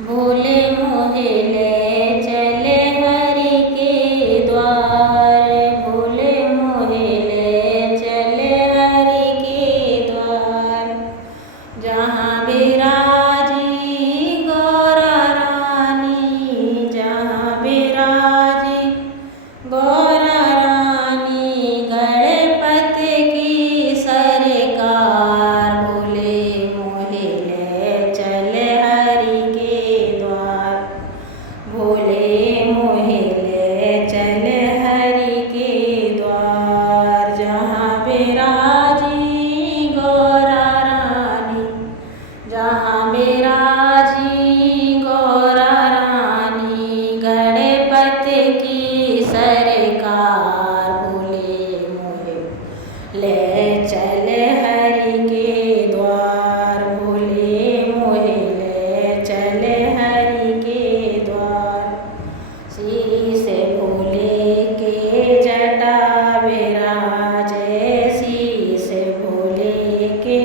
भोले मोहे ले चले हरि के द्वार। भोले मोहे ले चले हरि के द्वार। जहाँ बिराजी गौरा रानी, जहाँ बिराजी गौरा रानी, गणपति की सरकार। भोले मोहे ले चले हरि के द्वार। भोले मोहे ले चले हरि के द्वार। जहाँ बिराजी गौरा रानी, जहाँ बिराजी गौरा रानी, गणपति की सरकार। भोले मोहे ले चले हरि के द्वार। भोले मोहे ले चले हरि के द्वार। शीश भोले के जटा बिराजे, शीश भोले के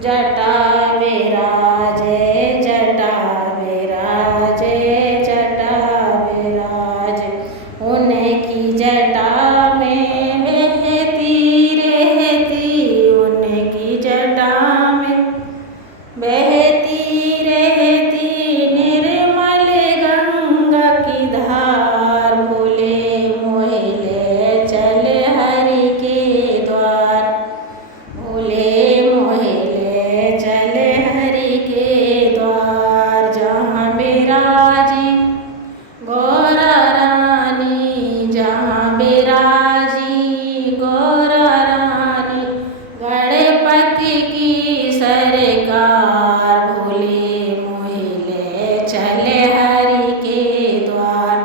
जटा बिराजे, जटा बिराजे, जटा बिराजे। उनकी जटा में बहती रहती, उनकी जटा में बहती रहती निर्मल गंगा की धार। भोले मोहे ले चले हरि के द्वार। भोले मोहे ले चले हरि के द्वार। जहाँ बिराजी गौरा रानी, जहाँ बिराजी गौरा रानी, गणपति की सरकार। भोले मोहे ले चले हरि के द्वार।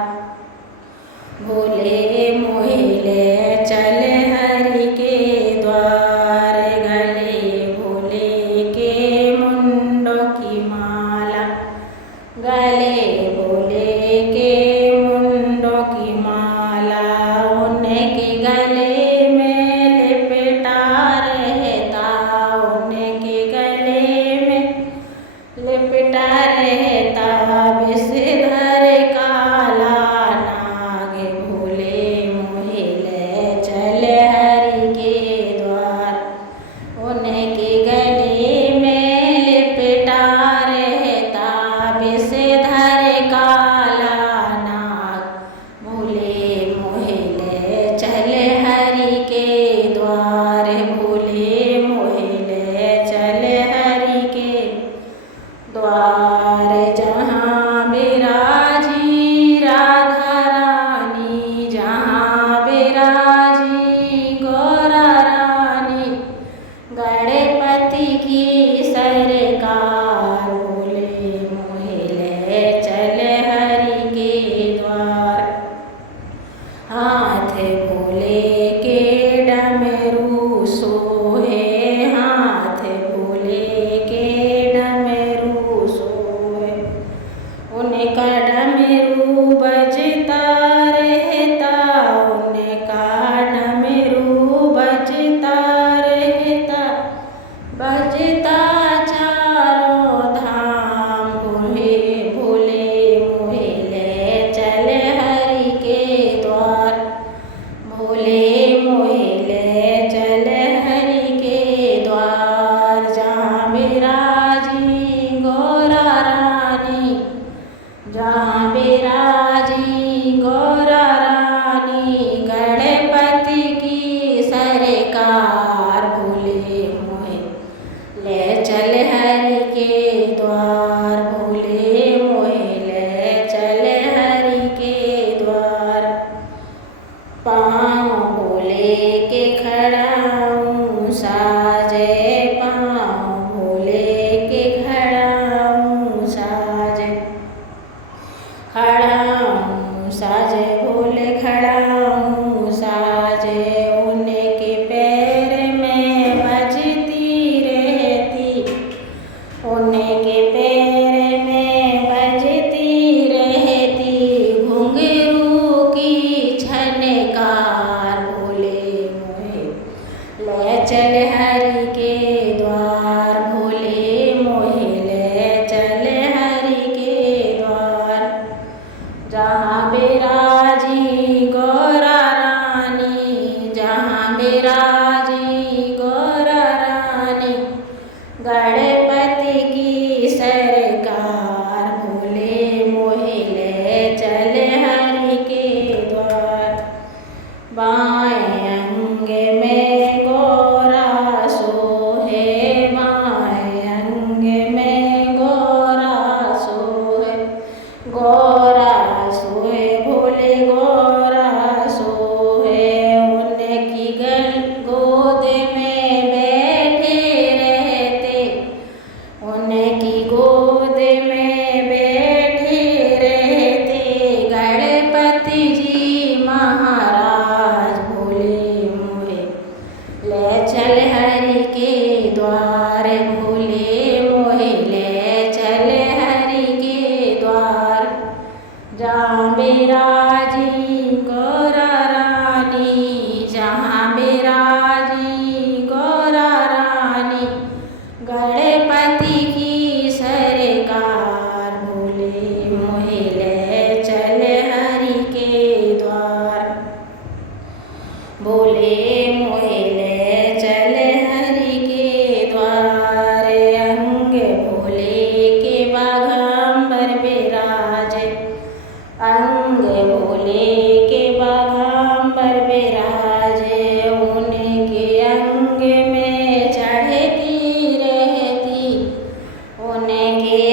भोले मोहे ले चले हरि के द्वार। गले भोले के मुंडों की माला, गले भोले के मुंडों की माला, उनके गले में लिपटा रहता, उनके गले में लिपटा रहता विषधर काला नाग। भोले मोहे ले चले हरि के द्वार। उनके गले में लिपटा रहता विषधर काला नाग। भोले मोहे ले चले हरि के द्वार। भोले मोहे ले चले हरि के द्वार। जहाँ बिराजी राधा रानी, जहाँ बिराजी गौरा रानी, गणपति की सरकार। भोले मोहे ले चले हरि के द्वार। हाथ भोले के डमरू सोहे, हाथ भोले के डमरू सोहे।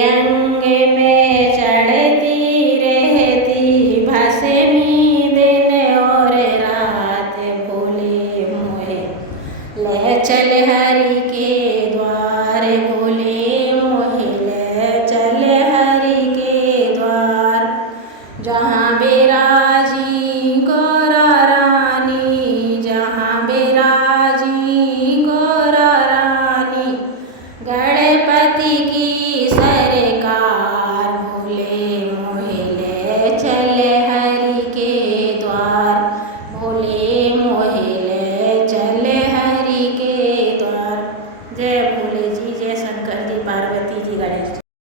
अंग में चढ़ती रहती भस्मी दिन और रात। भोले मोहे ले चल हरि के द्वार, भोले मोहे ले चल हरि के द्वार। जहाँ बिराजी गौरा रानी, जहाँ बिराजी गौरा रानी, गणपति की सरकार। भोले मोहे ले चल हरि के द्वार, भोले मोहे